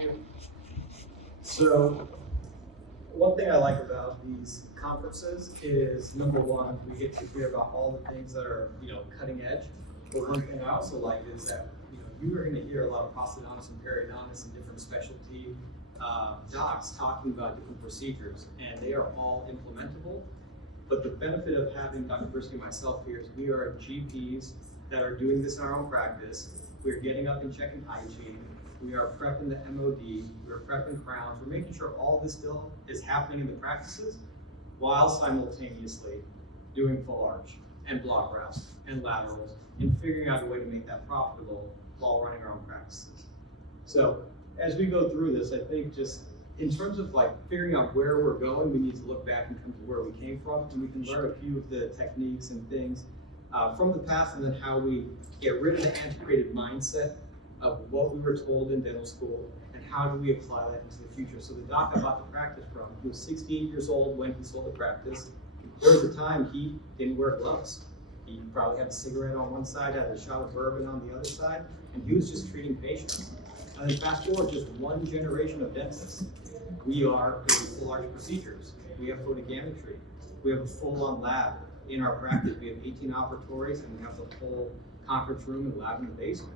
you. So, one thing I like about these conferences is, number one, we get to hear about all the things that are, cutting edge. But one thing I also like is that, you are going to hear a lot of prosthodontists and periodontists and different specialty docs talking about different procedures, and they are all implementable. But the benefit of having Dr. Briskie and myself here is we are GPs that are doing this in our own practice. We're getting up and checking hygiene. We are prepping the MOD. We're prepping crowns. We're making sure all this still is happening in the practices while simultaneously doing full arch and block grafts and laterals and figuring out a way to make that profitable while running our own practices. So as we go through this, I think just in terms of like figuring out where we're going, we need to look back and come to where we came from, and we can learn a few of the techniques and things from the past, and then how we get rid of the antiquated mindset of what we were told in dental school, and how do we apply that into the future. So the doc I bought the practice from, he was 68 years old when he sold the practice. There was a time he didn't wear gloves. He probably had a cigarette on one side, had a shot of bourbon on the other side, and he was just treating patients. And then fast forward just one generation of dentists. We are doing full arch procedures. We have photogrammetry. We have a full-on lab in our practice. We have 18 operatories, and we have the whole conference room and lab in the basement.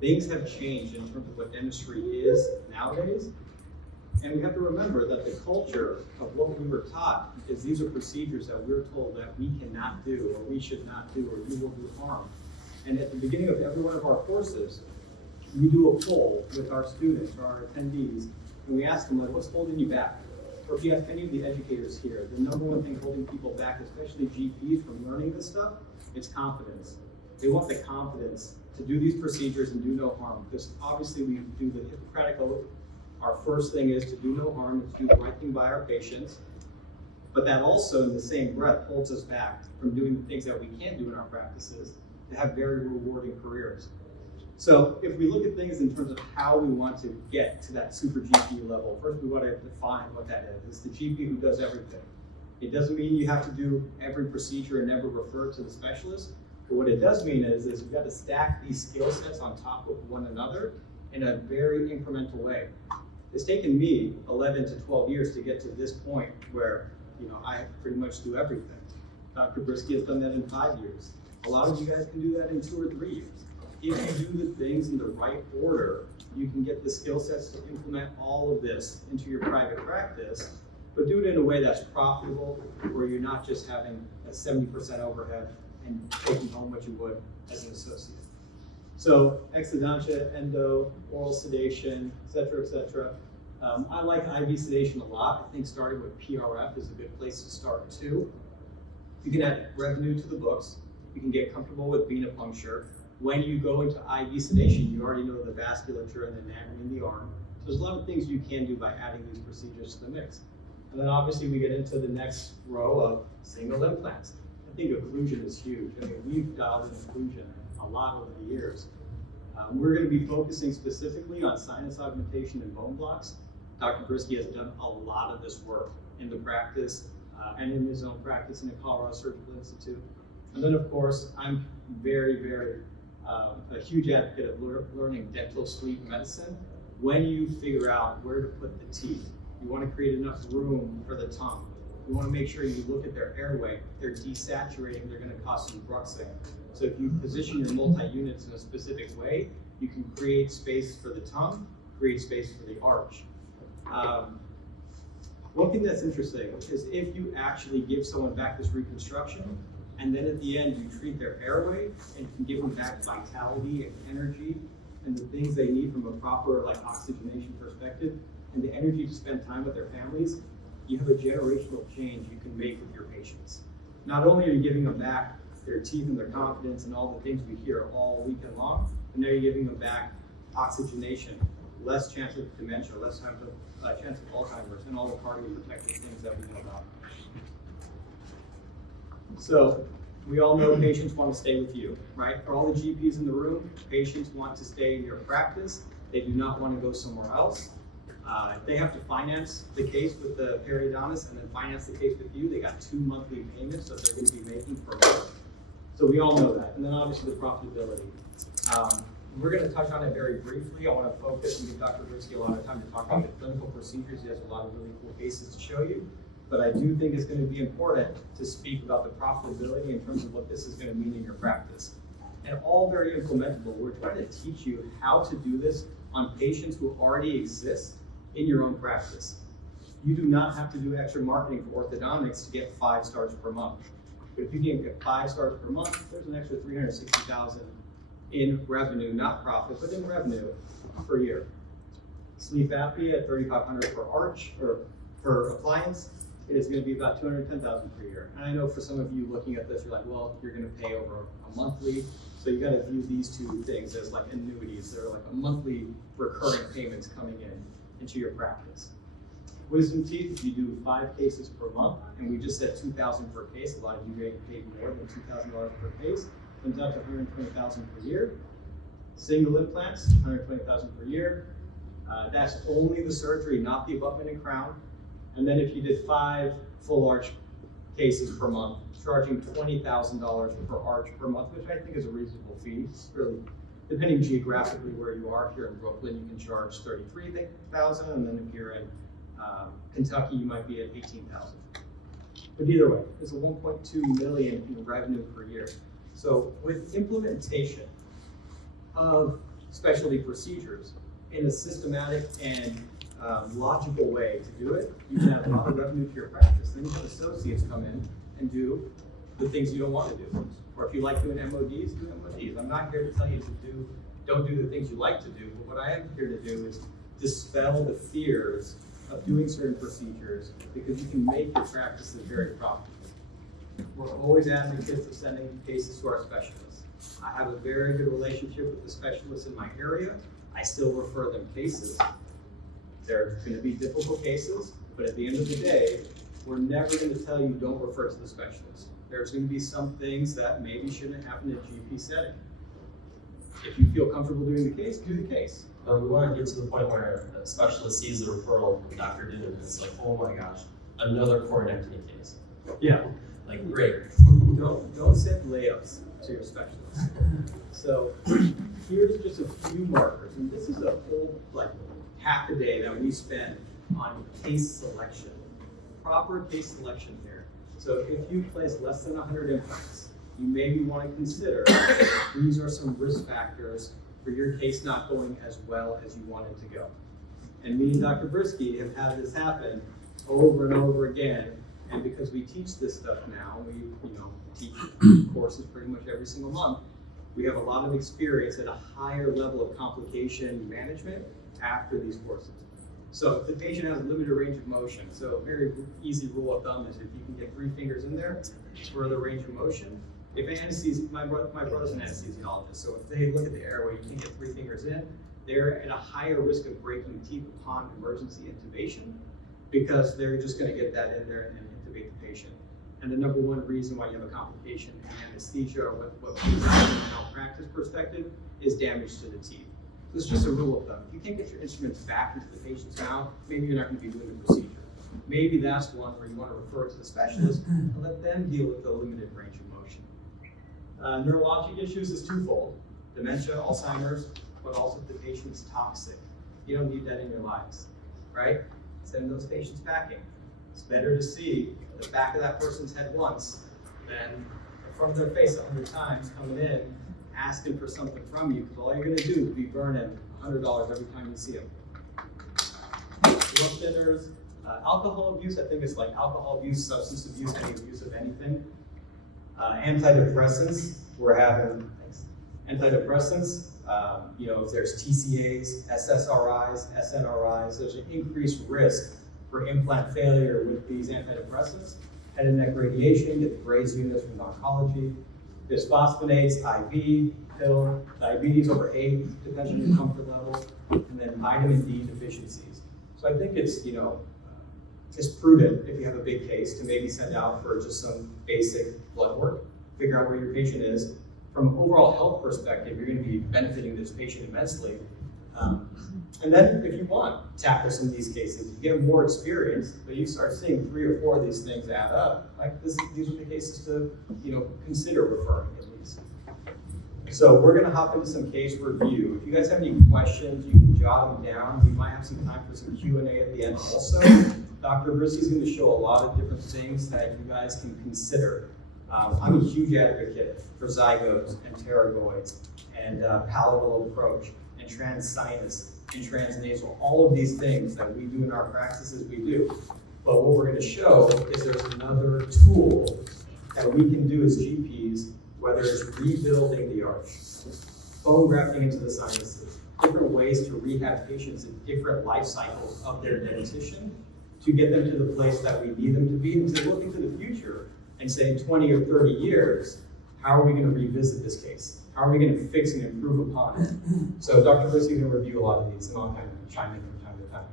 Things have changed in terms of what dentistry is nowadays. And we have to remember that the culture of what we were taught is these are procedures that we're told that we cannot do, or we should not do, or you will do harm. And at the beginning of every one of our courses, we do a poll with our students, or our attendees, and we ask them, like, what's holding you back? Or if you ask any of the educators here, the number one thing holding people back, especially GPs, from learning this stuff, it's confidence. They want the confidence to do these procedures and do no harm, because obviously we do the Hippocratic Oath. Our first thing is to do no harm and to do the right thing by our patients. But that also, in the same breath, holds us back from doing the things that we can do in our practices to have very rewarding careers. So if we look at things in terms of how we want to get to that super GP level, first we want to define what that is. It's the GP who does everything. It doesn't mean you have to do every procedure and never refer to the specialist. But what it does mean is you've got to stack these skill sets on top of one another in a very incremental way. It's taken me 11 to 12 years to get to this point where I pretty much do everything. Dr. Briskie has done that in 5 years. A lot of you guys can do that in 2 or 3 years. If you do the things in the right order, you can get the skill sets to implement all of this into your private practice, but do it in a way that's profitable, where you're not just having a 70% overhead and taking home what you would as an associate. So exodontia, endo, oral sedation, et cetera, et cetera. I like IV sedation a lot. I think starting with PRF is a good place to start too. You can add revenue to the books. You can get comfortable with venipuncture. When you go into IV sedation, you already know the vasculature and the anatomy in the arm. So there's a lot of things you can do by adding these procedures to the mix. And then obviously we get into the next row of single implants. I think occlusion is huge. I mean, we've dialed in occlusion a lot over the years. We're going to be focusing specifically on sinus augmentation and bone blocks. Dr. Briskie has done a lot of this work in the practice and in his own practice in the Colorado Surgical Institute. And then, of course, I'm very, very a huge advocate of learning dental sleep medicine. When you figure out where to put the teeth, you want to create enough room for the tongue. You want to make sure you look at their airway. If they're desaturating, they're going to cause some bruxing. So if you position your multi-units in a specific way, you can create space for the tongue, create space for the arch. One thing that's interesting is if you actually give someone back this reconstruction, and then at the end you treat their airway and can give them back vitality and energy and the things they need from a proper oxygenation perspective, and the energy to spend time with their families, you have a generational change you can make with your patients. Not only are you giving them back their teeth and their confidence and all the things we hear all weekend long, but now you're giving them back oxygenation, less chance of dementia, less chance of Alzheimer's, and all the cardioprotective things that we know about. So we all know patients want to stay with you, right? For all the GPs in the room, patients want to stay in your practice. They do not want to go somewhere else. They have to finance the case with the periodontist and then finance the case with you. They got 2 monthly payments that they're going to be making per month. So we all know that. And then obviously the profitability. We're going to touch on it very briefly. I want to focus and give Dr. Briskie a lot of time to talk about the clinical procedures. He has a lot of really cool cases to show you. But I do think it's going to be important to speak about the profitability in terms of what this is going to mean in your practice. And all very implementable. We're trying to teach you how to do this on patients who already exist in your own practice. You do not have to do extra marketing for orthodontics to get 5 stars per month. But if you can get 5 stars per month, there's an extra $360,000 in revenue, not profit, but in revenue per year. Sleep apnea at $3,500 per arch or per appliance, it is going to be about $210,000 per year. And I know for some of you looking at this, you're like, well, you're going to pay over a monthly. So you got to view these two things as like annuities. They're like a monthly recurring payments coming into your practice. Wisdom teeth, if you do 5 cases per month, and we just said $2,000 per case, a lot of you may get paid more than $2,000 per case, comes out to $120,000 per year. Single implants, $120,000 per year. That's only the surgery, not the abutment and crown. And then if you did 5 full arch cases per month, charging $20,000 per arch per month, which I think is a reasonable fee. Really, depending geographically where you are. If you're in Brooklyn, you can charge $33,000, and then if you're in Kentucky, you might be at $18,000. But either way, it's a $1.2 million in revenue per year. So with implementation of specialty procedures in a systematic and logical way to do it, you can have a lot of revenue to your practice. Then you have associates come in and do the things you don't want to do. Or if you like doing MODs, do MODs. I'm not here to tell you to don't do the things you like to do, but what I am here to do is dispel the fears of doing certain procedures, because you can make your practices very profitable. We're always advocates of sending cases to our specialists. I have a very good relationship with the specialists in my area. I still refer them cases. They're going to be difficult cases, but at the end of the day, we're never going to tell you don't refer to the specialist. There's going to be some things that maybe shouldn't happen in a GP setting. If you feel comfortable doing the case, do the case. We want to get to the point where a specialist sees the referral from Dr. Dhoon and it's like, oh my gosh, another coronectomy case. Yeah. Like, great. Don't send layups to your specialist. So here's just a few markers, and this is a whole half a day that we spend on case selection, proper case selection here. So if you place less than 100 implants, you maybe want to consider these are some risk factors for your case not going as well as you want it to go. And me and Dr. Briskie have had this happen over and over again. And because we teach this stuff now, we teach courses pretty much every single month, we have a lot of experience at a higher level of complication management after these courses. So if the patient has a limited range of motion, so a very easy rule of thumb is if you can get 3 fingers in there for the range of motion. If my brother's an anesthesiologist, so if they look at the airway, you can't get 3 fingers in, they're at a higher risk of breaking teeth upon emergency intubation, because they're just going to get that in there and intubate the patient. And the number one reason why you have a complication in anesthesia, or what from a malpractice perspective, is damage to the teeth. So it's just a rule of thumb. If you can't get your instruments back into the patient's mouth, maybe you're not going to be doing the procedure. Maybe that's one where you want to refer to the specialist and let them deal with the limited range of motion. Neurologic issues is twofold: dementia, Alzheimer's, but also if the patient's toxic. You don't need that in your lives, right? Send those patients packing. It's better to see the back of that person's head once than in front of their face 100 times coming in asking for something from you, because all you're going to do is be burning $100 every time you see them. Blood thinners, alcohol abuse, I think it's like alcohol abuse, substance abuse, any abuse of anything. Antidepressants, we're having antidepressants. If there's TCAs, SSRIs, SNRIs, there's an increased risk for implant failure with these antidepressants. Head and neck radiation, get the Gray's units from oncology. Bisphosphonates, IV, pill, diabetes over 8, depending on your comfort level, and then vitamin D deficiencies. So I think it's it's prudent if you have a big case to maybe send out for just some basic blood work, figure out where your patient is. From an overall health perspective, you're going to be benefiting this patient immensely. And then if you want, tackle some of these cases. You get more experience, but you start seeing 3 or 4 of these things add up. These are the cases to consider referring at least. So we're gonna hop into some case review. If you guys have any questions, you can jot them down. We might have some time for some Q&A at the end also. Dr. Briskie is gonna show a lot of different things that you guys can consider. I'm a huge advocate for zygotes and pterygoids and palatal approach and transsinus and transnasal, all of these things that we do in our practices, we do. But what we're gonna show is there's another tool that we can do as GPs, whether it's rebuilding the arch, bone grafting into the sinuses, different ways to rehab patients in different life cycles of their dentition to get them to the place that we need them to be, and to look into the future and say 20 or 30 years, how are we gonna revisit this case? How are we gonna fix and improve upon it? So Dr. Briskie is gonna review a lot of these, and I'll kind of chime in from time to time.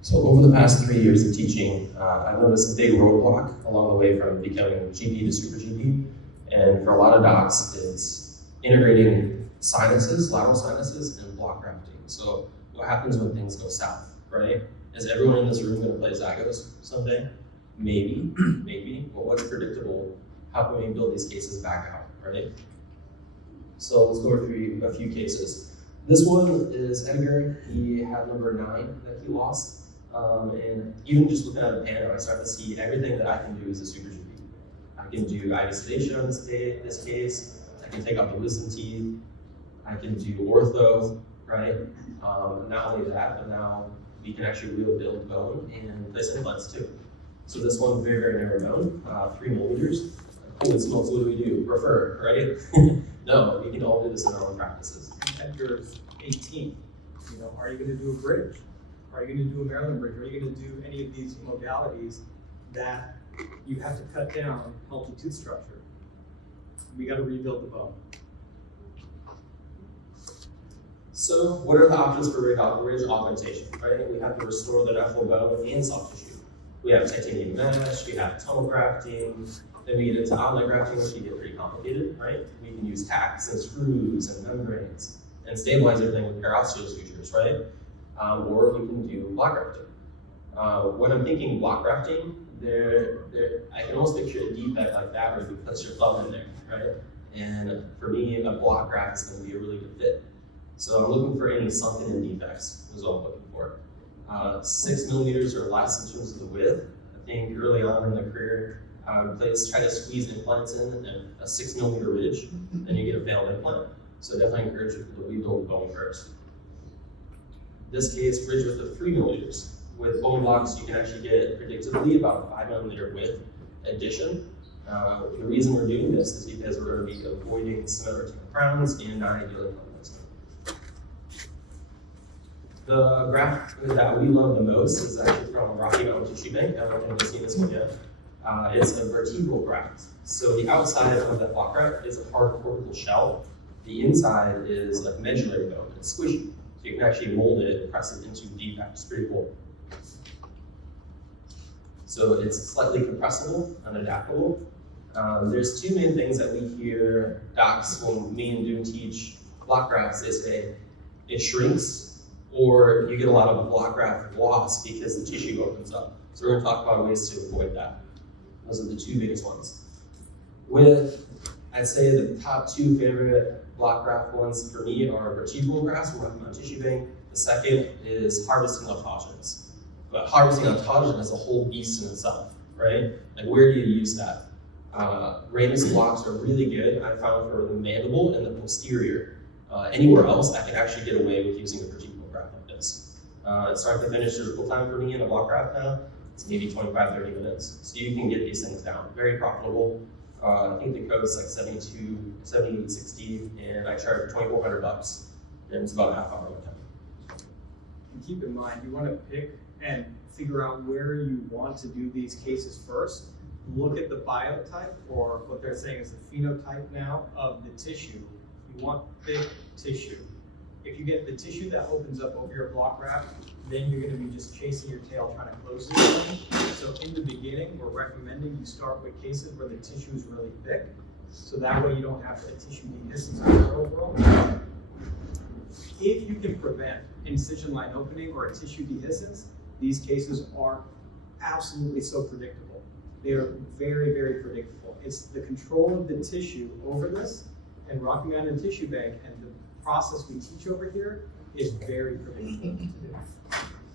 So over the past 3 years of teaching, I've noticed a big roadblock along the way from becoming GP to super GP. And for a lot of docs, it's integrating sinuses, lateral sinuses, and block grafting. So what happens when things go south, right? Is everyone in this room gonna play zygos someday? Maybe, maybe, but what's predictable? How can we build these cases back out, right? So let's go through a few cases. This one is Edgar. He had number 9 that he lost. And even just looking at the panel, I start to see everything that I can do as a super GP. I can do IV sedation on this case. I can take out the wisdom teeth. I can do ortho, right? Not only that, but now we can actually rebuild bone and place implants too. So this one, very, very narrow bone, 3 millimeters. Holy smokes, what do we do? Refer, right? No, we can all do this in our own practices. Edgar's 18. You know, are you gonna do a bridge? Are you gonna do a Maryland bridge? Are you gonna do any of these modalities that you have to cut down healthy tooth structure? We gotta rebuild the bone. So what are the options for ridge augmentation, right? We have to restore the natural bone and soft tissue. We have titanium mesh, we have tunnel grafting, then we get into outlet grafting, which can get pretty complicated, right? We can use tacks and screws and membranes and stabilize everything with perosteal sutures, right? Or we can do block grafting. When I'm thinking block grafting, I can almost picture a defect like that where you put your thumb in there, right? And for me, a block graft is going to be a really good fit. So I'm looking for any sunken in defects is what I'm looking for. 6 millimeters or less in terms of the width. I think early on in the career, I would try to squeeze implants in and a 6 millimeter ridge, then you get a failed implant. So definitely encourage people to rebuild the bone first. This case, ridge width of 3 millimeters. With bone blocks, you can actually get predictably about a 5 millimeter width addition. The reason we're doing this is because we're going to be avoiding cemented crowns and non-ideal implant placement. The graft that we love the most is actually from Rocky Mountain Tissue Bank. I don't know if you've seen this one yet. It's a vertebral graft. So the outside of that block graft is a hard cortical shell. The inside is like medullary bone. It's squishy. So you can actually mold it, press it into defect. It's pretty cool. So it's slightly compressible and adaptable. There's 2 main things that we hear docs when me and Dhoon teach block grafts. They say it shrinks, or you get a lot of block graft loss because the tissue opens up. So we're going to talk about ways to avoid that. Those are the 2 biggest ones. I'd say the top 2 favorite block graft ones for me are vertebral grafts from Rocky Mountain Tissue Bank. The second is harvesting autogenous. But harvesting autogenous is a whole beast in itself, right? Like, where do you use that? Ramus blocks are really good, I found, for the mandible and the posterior. Anywhere else, I can actually get away with using a vertebral graft like this. Start to finish surgical time for me in a block graft now, it's maybe 25-30 minutes. So you can get these things down. Very profitable. I think the code's like 78.60, and I charge $2,400, and it's about a half hour of time. And keep in mind, you want to pick and figure out where you want to do these cases first. Look at the biotype, or what they're saying is the phenotype now of the tissue. You want thick tissue. If you get the tissue that opens up over your block graft, then you're going to be just chasing your tail trying to close this thing. So in the beginning, we're recommending you start with cases where the tissue is really thick, so that way you don't have a tissue dehiscence overall. If you can prevent incision line opening or a tissue dehiscence, these cases are absolutely so predictable. They are very, very predictable. It's the control of the tissue over this And Rocky Mountain Tissue Bank and the process we teach over here is very predictable to do.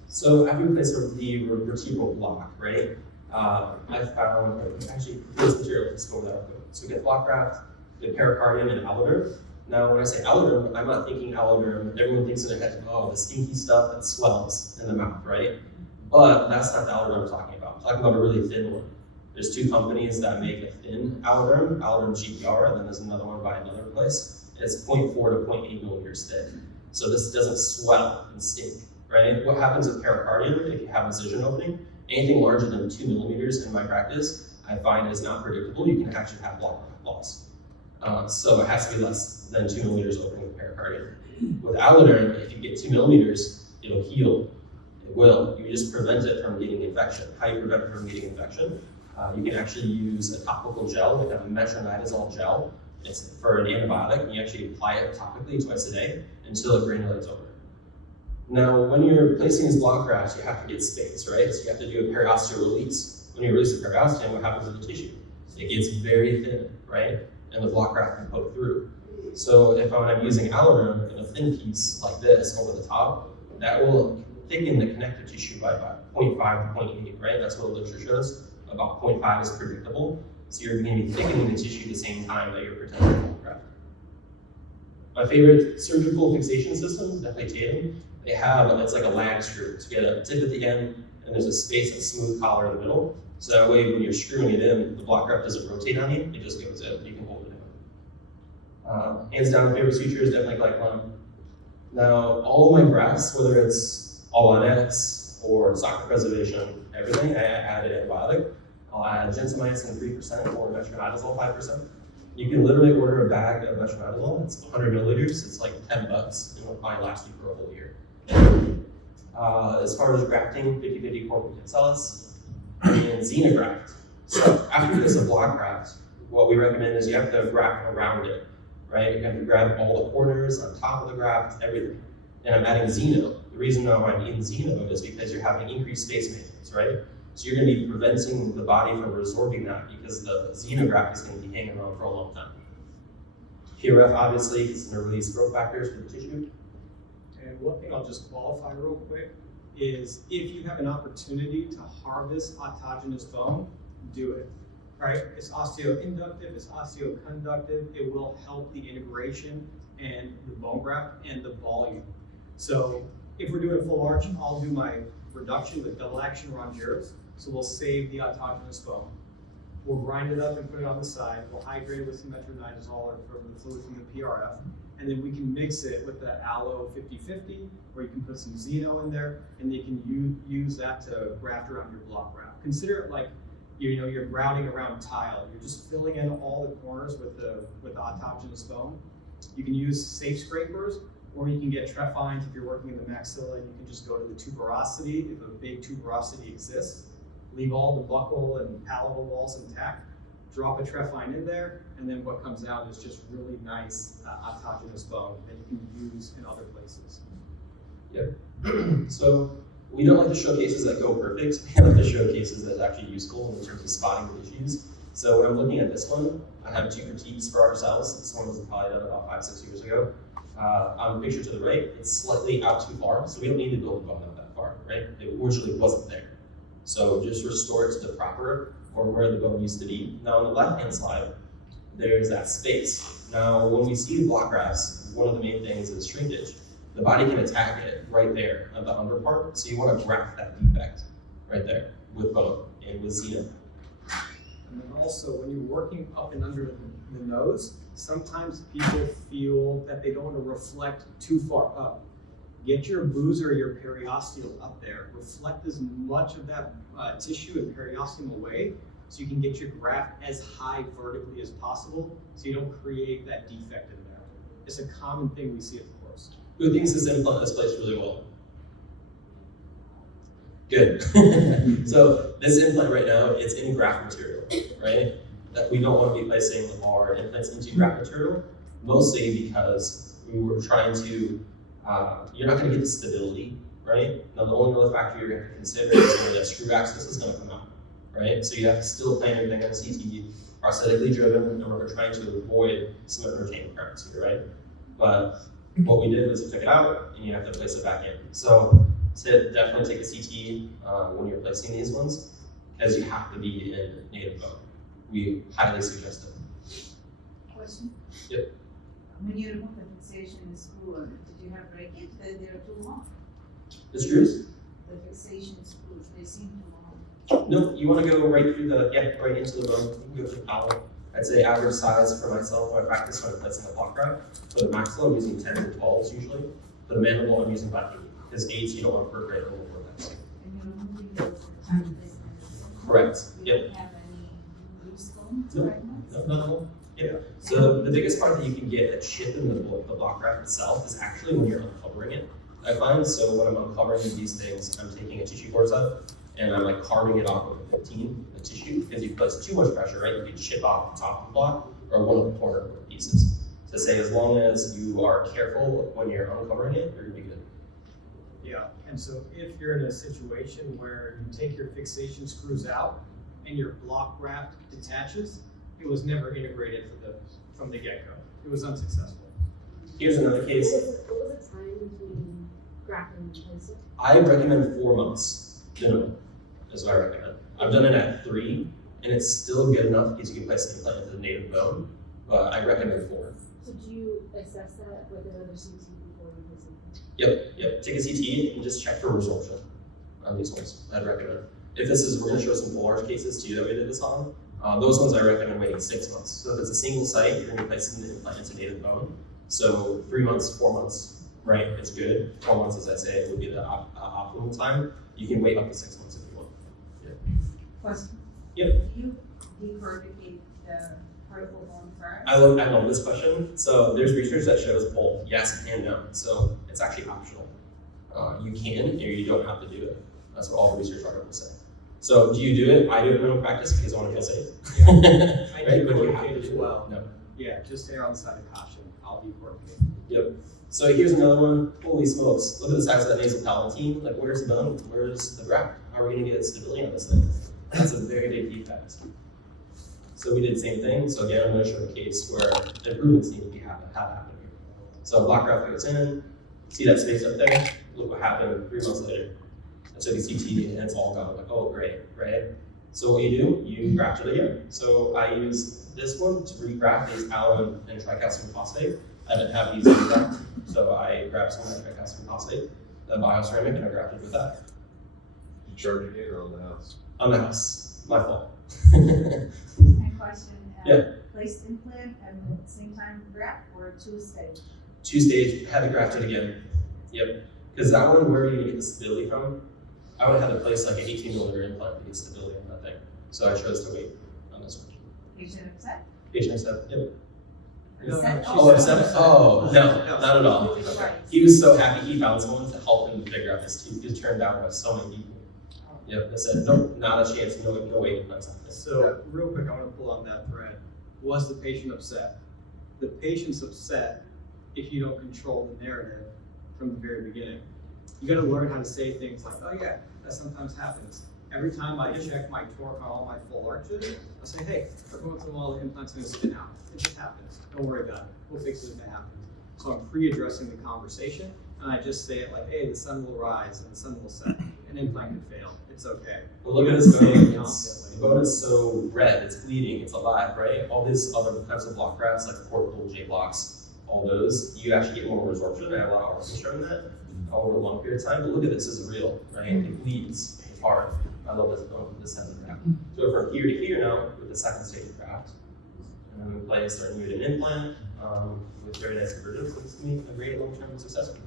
So after we place the vertebral block, right? I found actually this material. Let's go over that. So we get block graft, we get pericardium and alloderm. Now, when I say alloderm, I'm not thinking alloderm. Everyone thinks in their head, oh, the stinky stuff that swells in the mouth, right? But that's not the alloderm I'm talking about. I'm talking about a really thin one. There's two companies that make a thin alloderm GPR, and then there's another one by another place. And it's 0.4 to 0.8 millimeters thick. So this doesn't swell and stink, right? What happens with pericardium if you have incision opening? Anything larger than 2 millimeters in my practice, I find is not predictable. You can actually have block loss. So it has to be less than 2 millimeters opening with pericardium. With alloderm, if you get 2 millimeters, it'll heal. It will. You just prevent it from getting infection. How you prevent it from getting infection? You can actually use a topical gel, like a metronidazole gel. It's for an antibiotic, and you actually apply it topically twice a day until it granulates over. Now, when you're placing these block grafts, you have to get space, right? So you have to do a periosteal release. When you release the periosteum, what happens to the tissue? It gets very thin, right? And the block graft can poke through. So if I'm using alloderm in a thin piece like this over the top, that will thicken the connective tissue by about 0.5 to 0.8, right? That's what the literature shows. About 0.5 is predictable. So you're going to be thickening the tissue at the same time that you're protecting the block graft. My favorite surgical fixation system is definitely Dhoon. They have, it's like a lag screw. So you get a tip at the end, and there's a space, a smooth collar in the middle. So that way, when you're screwing it in, the block graft doesn't rotate on you, it just goes in, you can hold it in. Hands down, favorite suture is definitely glycon. Now, all of my grafts, whether it's all on X or socket preservation, everything, I add an antibiotic. I'll add gentamicin 3% or metronidazole 5%. You can literally order a bag of metronidazole. It's 100 milliliters. It's like $10, and it'll probably last you for a whole year. As far as grafting, 50-50 corpus cancellus and xenograft. So after you place a block graft, what we recommend is you have to graft around it, right? You have to grab all the corners, on top of the graft, everything. And I'm adding xeno. The reason why I'm in xeno is because you're having increased space maintenance, right? So you're going to be preventing the body from resorbing that because the xenograft is going to be hanging around for a long time. PRF, obviously, is going to release growth factors for the tissue. And one thing I'll just qualify real quick is if you have an opportunity to harvest autogenous bone, do it, right? It's osteoinductive, it's osteoconductive, it will help the integration and the bone graft and the volume. So if we're doing a full arch, I'll do my reduction with double action rongeurs. So we'll save the autogenous bone. We'll grind it up and put it on the side. We'll hydrate it with some metronidazole or from the fluid from the PRF. And then we can mix it with the aloe 50-50, or you can put some xeno in there, and you can use that to graft around your block graft. Consider it like you're grouting around tile. You're just filling in all the corners with the autogenous bone. You can use safe scrapers, or you can get trephines if you're working in the maxilla, and you can just go to the tuberosity if a big tuberosity exists. Leave all the buccal and palatal walls intact, drop a trephine in there, and then what comes out is just really nice autogenous bone that you can use in other places. Yep. So we don't like to show cases that go perfect. We like to show cases that are actually useful in terms of spotting the issues. So when I'm looking at this one, I have two critiques for ourselves. This one was probably done about 5-6 years ago. On the picture to the right, it's slightly out too far, so we don't need to build the bone out that far, right? It originally wasn't there. So just restore it to the proper or where the bone used to be. Now on the left-hand side, there's that space. Now when we see block grafts, one of the main things is shrinkage. The body can attack it right there at the under part, so you want to graft that defect right there with bone and with xeno. And then also when you're working up and under the nose, sometimes people feel that they don't want to reflect too far up. Get your boozer or your periosteal up there. Reflect as much of that tissue and periosteum away so you can get your graft as high vertically as possible so you don't create that defect in there. It's a common thing we see at the course. Who thinks this implant is placed really well? Good. So this implant right now, it's in graft material, right? That we don't want to be placing our implants into graft material, mostly because we were trying to, you're not going to get the stability, right? Now the only other factor you're going to consider is where that screw axis is going to come out, right? So you have to still plan everything on CT, prosthetically driven, and we're trying to avoid some retained parts here, right? But what we did was we took it out, and you have to place it back in. So definitely take a CT when you're placing these ones, because you have to be in native bone. We highly suggest it. Question? Yep. When you remove the fixation screw, did you have breakage? They're too long. The screws? The fixation screws, they seem too long. No, you want to go right through right into the bone. You can go to the palate. I'd say average size for myself when I practice when I'm placing a block graft. For the maxilla, I'm using 10 to 12s usually. For the mandible, I'm using about 8. Because 8s you don't want to perforate the whole vortex. And you're removing those time thickness. Correct. You Yep. don't have any loose bones No. right now? No, not at all. Yeah. So the biggest part that you can get at chipping the block graft itself is actually when you're uncovering it. I find so when I'm uncovering these things, I'm taking a tissue forceps and I'm like carving it off with a 15, the tissue, because you place too much pressure, right? You can chip off the top of the block or one of the corner pieces. So say as long as you are careful when you're uncovering it, you're gonna be good. Yeah, and so if you're in a situation where you take your fixation screws out and your block graft detaches, it was never integrated from the get-go. It was unsuccessful. Here's another case. What was the time between graft and placement? I recommend 4 months minimum. That's what I recommend. I've done it at 3, and it's still good enough because you can place the implant into the native bone, but I recommend 4. So do you assess that with another CT before you place it? Yep. Take a CT and just check for resorption on these ones. I'd recommend. If this is, we're going to show some full arch cases too that we did this on. Those ones I recommend waiting 6 months. So if it's a single site, you're going to be placing the implant into native bone. So 3 months, 4 months, right? It's good. 4 months, as I say, would be the optimal time. You can wait up to 6 months if you want. Question? Yep. Do you decorticate the vertical bone first? I love this question. So there's research that shows both yes and no. So it's actually optional. You can or you don't have to do it. That's what all the research articles say. So do you do it? I do it in my own practice because I want to feel safe. I Right? But you have decorticate to as do it. well. No. Yeah, just err on the side of caution. I'll decorticate. Yep. So here's another one. Holy smokes. Look at the size of that nasal palatine. Like, where's the bone? Where's the graft? How are we going to get stability on this thing? That's a very big defect. So we did the same thing. So again, I'm going to show a case where improvements need to be have happened here. So block graft goes in. See that space up there? Look what happened 3 months later. I took a CT and it's all gone. I'm like, oh, great, right? So what you do, you graft it again. So I use this one to regraft these alum and tricalcium phosphate. I didn't have these regraft, so I grabbed some of that tricalcium phosphate, the bioceramic, and I grafted with that. You charging it or on the house? On the house, my fault. And question, Yeah. placed implant and at the same time graft or 2-stage? 2-stage, had it grafted again. Yep. Because that one, where are you gonna get the stability from? I would have to place like an 18mm implant to get stability on that thing. So I chose to wait on this one. Patient upset? Patient upset, yep. Upset? Oh, upset? Oh, no, not at all. Right. He was so happy he found someone to help him figure out his tooth. He was turned down by so many people. Yep, they said, nope, not a chance, no way, implants on this. So real quick, I want to pull on that thread. Was the patient upset? The patient's upset if you don't control the narrative from the very beginning. You got to learn how to say things like, oh yeah, that sometimes happens. Every time I check my torque on all my full arches, I say, hey, every once in a while the implant's going to spin out. It just happens. Don't worry about it. We'll fix it if it happens. So I'm pre-addressing the conversation, and I just say it like, hey, the sun will rise and the sun will set. An implant can fail. It's okay. But look at this bone. The bone is so red, it's bleeding, it's alive, right? All these other types of block grafts, like portable J blocks, all those, you actually get more resorption. I have a lot of articles showing that over a long period of time. But look at this, this is real, right? It bleeds, it's hard. I love this bone, this has a graft. So from here to here now, with the second stage of graft, and then we place our Neodent implant with very nice convergence. It's going to be a great long-term success for you.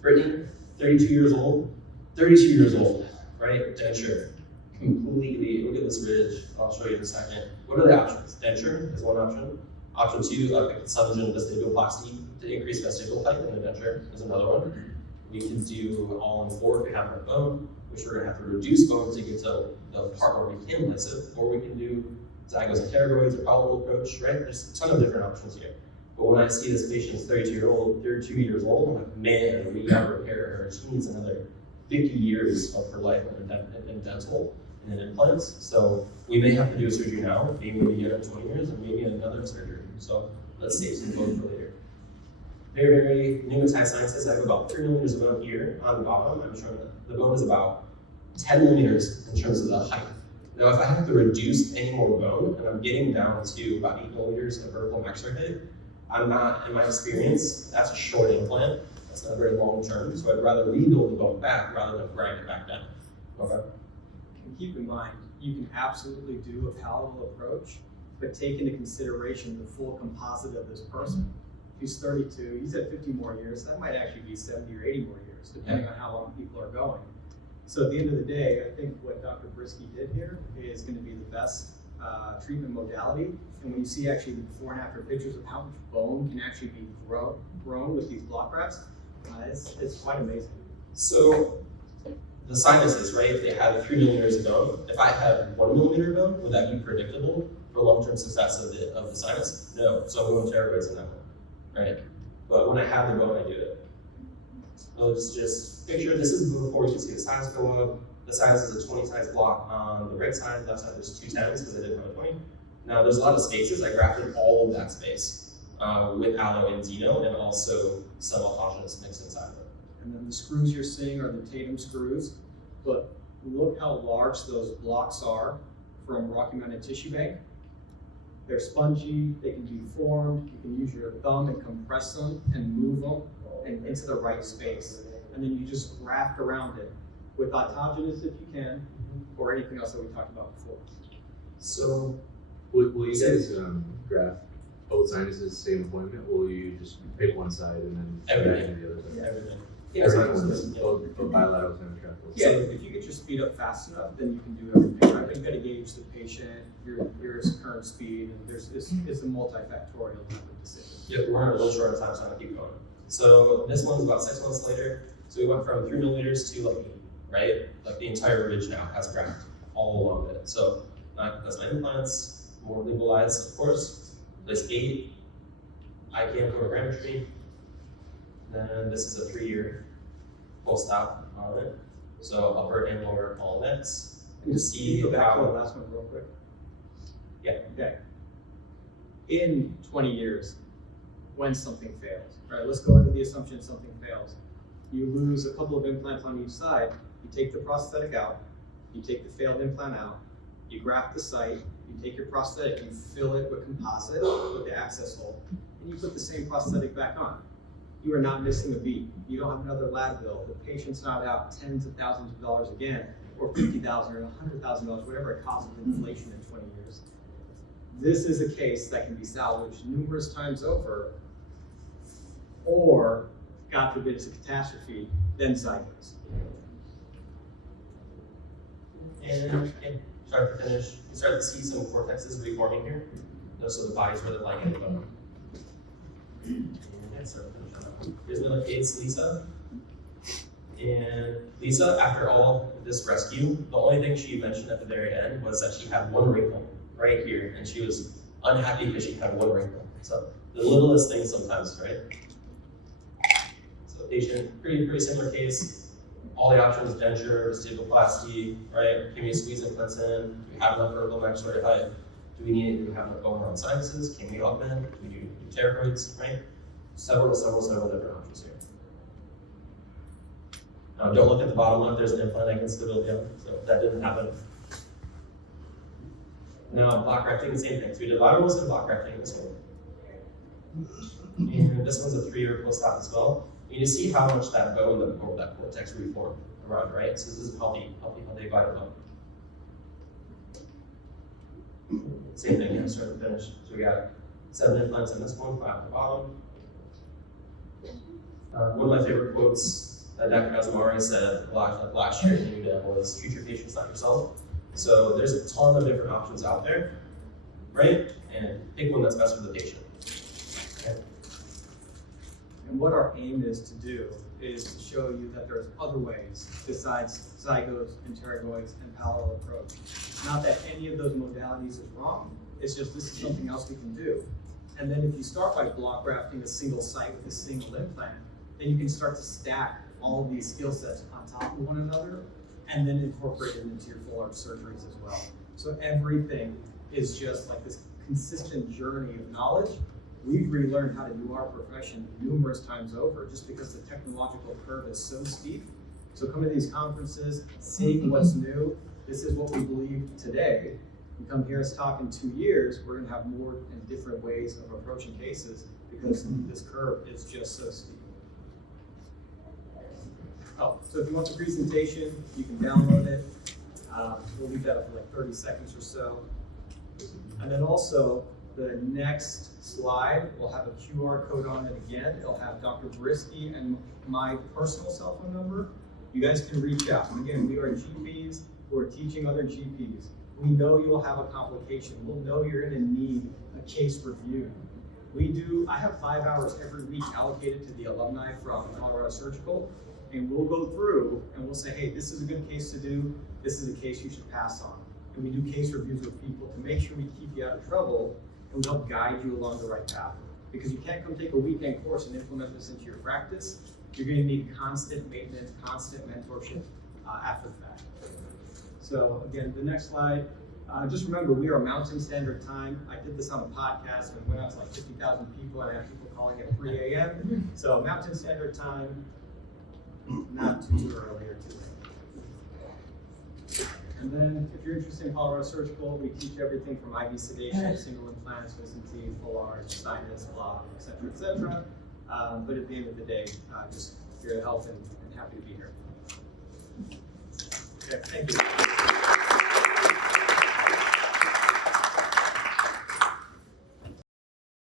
Brittany, 32 years old. 32 years old, right? Denture. Completely, look at this ridge. I'll show you in a second. What are the options? Denture is one option. Option 2, like a subgen vestibuloplasty to increase vestibular height in the denture is another one. We can do all-in-4 if we have no bone, which we're going to have to reduce bone to get to the part where we can place it, or we can do zygos and pterygoids, or polyp approach, right? There's a ton of different options here. But when I see this patient's 32 years old, I'm like, man, we got to repair her. She needs another 50 years of her life in dental. and then implants. So we may have to do a surgery now, maybe again in 20 years, and maybe another surgery. So let's save some bone for later. Very, very pneumatized sciences. I have about 3 millimeters of bone here on the bottom. I'm showing that the bone is about 10 millimeters in terms of the height. Now, if I have to reduce any more bone, and I'm getting down to about 8 millimeters of vertical maxillary height, I'm not, in my experience, that's a short implant. That's not very long term, so I'd rather rebuild the bone back rather than grind it back down. Okay. And keep in mind, you can absolutely do a palatable approach, but take into consideration the full composite of this person. If he's 32, he's at 50 more years, that might actually be 70 or 80 more years, depending on how long people are going. So at the end of the day, I think what Dr. Briskie did here is going to be the best treatment modality. And when you see actually the before and after pictures of how much bone can actually be grown with these block grafts, it's quite amazing. So the sinuses, right? If they have 3 millimeters of bone, if I have 1 millimeter of bone, would that be predictable for long-term success of the sinus? No. So I'm going steroids in that one, right? But when I have the bone, I do it. Let's just picture this is before you can see the sinus go up. The sinus is a 20 size block on the right side. Left side there's 2 10s because I didn't have a 20. Now there's a lot of spaces. I grafted all of that space with allo and xeno, and also some autogenous mixed inside of it. And then the screws you're seeing are the Tatum screws, but look how large those blocks are from Rocky Mountain Tissue Bank. They're spongy, they can be formed, you can use your thumb and compress them and move them and into the right space. And then you just graft around it with autogenous if you can, or anything else that we talked about before. So Will you guys graft both sinuses same appointment? Will you just pick one side and then Everything. the other side? everything. Everything, both bilateral sinus graft. Yeah, if you get your speed up fast enough, then you can do everything, right? But you gotta gauge the patient, your current speed, and it's a multifactorial type of decision. Yeah, we're running a little short on time, so I'm gonna keep going. So this one's about 6 months later. So we went from 3 millimeters to like 8, right? Like the entire ridge now has graft all along it. So that's my implants, more legalized, of course. There's 8. I can't go to grammetry. Then this is a 3-year post-op on it. So upper and lower all nets. And just See go back to the how- last one real quick. Yeah. Okay. In 20 years, when something fails, right? Let's go into the assumption something fails. You lose a couple of implants on each side. You take the prosthetic out. You take the failed implant out. You graft the site. You take your prosthetic. You fill it with composite with the access hole, and you put the same prosthetic back on. You are not missing a beat. You don't have another lab bill. The patient's not out tens of thousands of dollars again, or $50,000 or $100,000, whatever it costs with inflation in 20 years. This is a case that can be salvaged numerous times over, or, God forbid, it's a catastrophe, then cycles. And start to finish, you start to see some cortexes reforming here. So the body's where they're lying in the bone. And yeah, start to finish up. Here's another case, Lisa. And Lisa, after all this rescue, the only thing she mentioned at the very end was that she had 1 wrinkle right here, and she was unhappy because she had 1 wrinkle. So the littlest thing sometimes, right? So patient, pretty similar case. All the options, denture, vestibuloplasty, right? Can we squeeze implants in? Do we have enough vertical maxillary height? Do we have enough bone around sinuses? Can we augment? Do we do pterygoids, right? Several different options here. Don't look at the bottom left, there's an implant I can still build down, so that didn't happen. Now, block grafting, the same thing. So we did laterals and block grafting in this one. And this one's a 3-year post-op as well. You can see how much that bone, that cortex reformed around, right? So this is healthy vital bone. Same thing, yeah, start to finish. So we got 7 implants in this one, 5 at the bottom. One of my favorite quotes that Dr. Kazamari said last year in Neodent was, "Treat your patients, not yourself." So there's a ton of different options out there, right? And pick one that's best for the patient. Okay. And what our aim is to do is to show you that there's other ways besides zygotes and pterygoids and palatal approach. Not that any of those modalities is wrong, it's just this is something else we can do. And then if you start by block grafting a single site with a single implant, then you can start to stack all of these skill sets on top of one another and then incorporate it into your full arch surgeries as well. So everything is just like this consistent journey of knowledge. We've relearned how to do our profession numerous times over just because the technological curve is so steep. So come to these conferences, seeing what's new. This is what we believe today. You come hear us talk in 2 years, we're gonna have more and different ways of approaching cases because this curve is just so steep. Oh, so if you want the presentation, you can download it. We'll leave that up for like 30 seconds or so. And then also, the next slide will have a QR code on it again. It'll have Dr. Briskie and my personal cell phone number. You guys can reach out. And again, we are GPs who are teaching other GPs. We know you'll have a complication. We'll know you're gonna need a case review. I have 5 hours every week allocated to the alumni from Colorado Surgical, and we'll go through and we'll say, hey, this is a good case to do. This is a case you should pass on. And we do case reviews with people to make sure we keep you out of trouble and we help guide you along the right path. Because you can't come take a weekend course and implement this into your practice. You're gonna need constant maintenance, constant mentorship after the fact. So again, the next slide, just remember we are Mountain Standard Time. I did this on a podcast and it went out to like 50,000 people and I had people calling at 3 a.m. So Mountain Standard Time, not too early or too late. And then if you're interested in Colorado Surgical, we teach everything from IV sedation, single implants, wisdom teeth, full arch, sinus, block, et cetera, et cetera. But at the end of the day, just here to help and happy to be here. Okay, thank you.